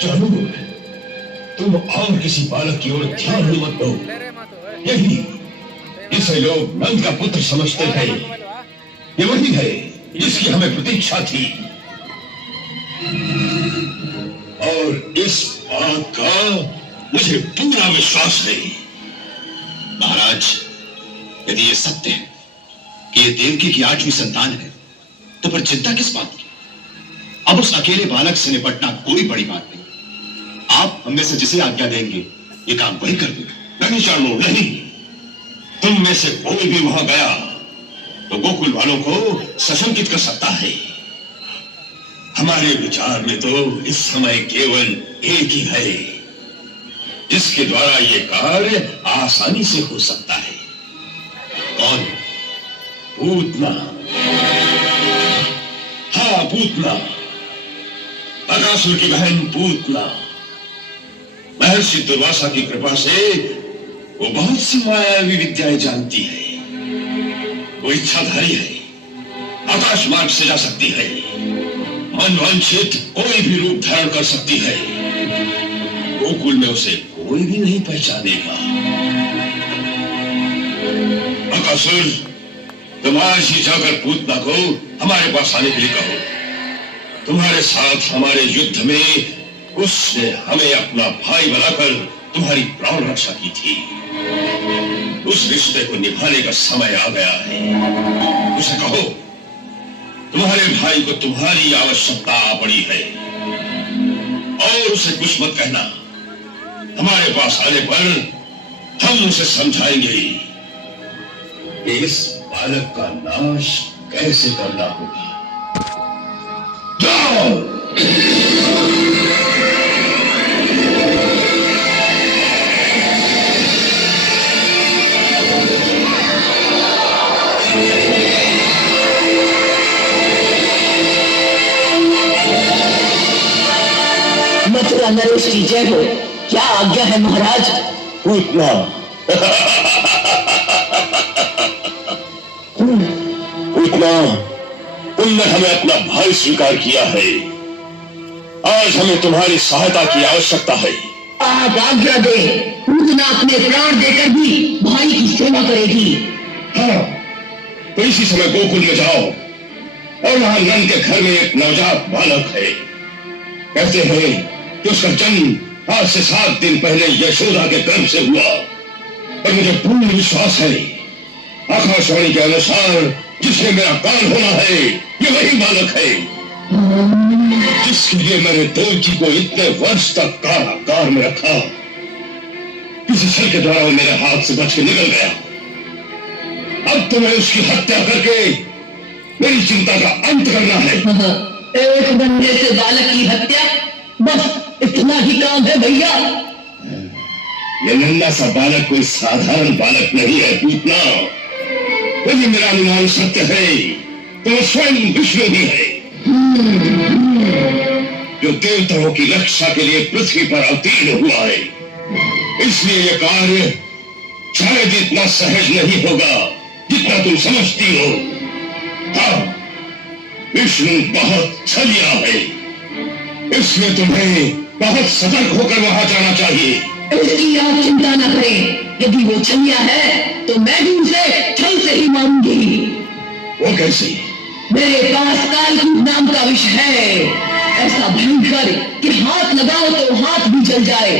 चलो, तुम और किसी बालक की ओर ध्यान ही मत दो। यही इसे लोग नंद का पुत्र समझते हैं। ये वही है जिसकी हमें प्रतीक्षा थी, और इस बात का मुझे पूरा विश्वास है। महाराज, यदि ये सत्य है कि ये देवकी की 8वीं संतान है, तो फिर चिंता किस बात की? अब उस अकेले बालक से निपटना कोई बड़ी बात नहीं। आप हम में से जिसे आज्ञा देंगे, ये काम वही कर देगा। नहीं चाणू, नहीं। तुम में से कोई भी वहां गया तो गोकुल वालों को सशंकित कर सकता है। हमारे विचार में तो इस समय केवल एक ही है जिसके द्वारा ये कार्य आसानी से हो सकता है। कौन? पूतना। हाँ, पूतना, बकासुर की बहन पूतना। महर्षि दुर्वासा की कृपा से वो बहुत सी मायावी विद्याएं जानती है। वो इच्छाधारी है, आकाश मार्ग से जा सकती है, मनवांछित कोई भी रूप धारण कर सकती है। गोकुल में उसे कोई भी नहीं पहचानेगा। बकासुर, तुम आज ही जाकर पूतना को हमारे पास आने के लिए कहो। तुम्हारे साथ हमारे युद्ध में उसने हमें अपना भाई बनाकर तुम्हारी प्राण रक्षा की थी। उस रिश्ते को निभाने का समय आ गया है। उसे कहो तुम्हारे भाई को तुम्हारी आवश्यकता आ पड़ी है, और उसे कुछ मत कहना। हमारे पास आने पर हम उसे समझाएंगे इस बालक का नाश कैसे करना होगा। जाओ। मथुरा नरेश की जय हो। क्या आज्ञा है महाराज? पूतना। पूतना, तुमने हमें अपना भाई स्वीकार किया है। आज हमें तुम्हारी सहायता की आवश्यकता है। आप आज्ञा दे, पूतना अपने प्राण देकर भी भाई की सेवा करेगी। हाँ, तो इसी समय गोकुल में जाओ, और वहां नंद के घर में एक नवजात बालक है। कहते हैं कि उसका जन्म आज से 7 दिन पहले यशोदा के गर्भ से हुआ। और मुझे पूर्ण विश्वास है, आकाशवाणी के अनुसार जिसने मेरा काल होना है, ये वही बालक है जिसके लिए मैंने देवकी को इतने वर्ष तक कारागार में रखा। किसी छल के द्वारा वो मेरे हाथ से बच के निकल गया। अब तुम्हें उसकी हत्या करके मेरी चिंता का अंत करना है। एक बंदे से बालक की हत्या, बस इतना ही काम है भैया। ये नन्हा सा बालक कोई साधारण बालक नहीं है पूतना। यदि मेरा अनुमान सत्य है तो वो स्वयं विष्णु ही है, जो देवताओं की रक्षा के लिए पृथ्वी पर अवतीर्ण हुआ है। इसलिए यह कार्य शायद इतना सहज नहीं होगा जितना तुम समझती हो। हाँ, विष्णु बहुत छलिया है, इसलिए तुम्हें बहुत सतर्क होकर वहां जाना चाहिए। इसकी आप चिंता न करें। यदि वो छलिया है तो मैं भी उसे छल से ही मारूंगी। वो कैसे? मेरे पास कालकूट नाम का विष है, ऐसा भयंकर कि हाथ लगाओ तो हाथ भी जल जाए।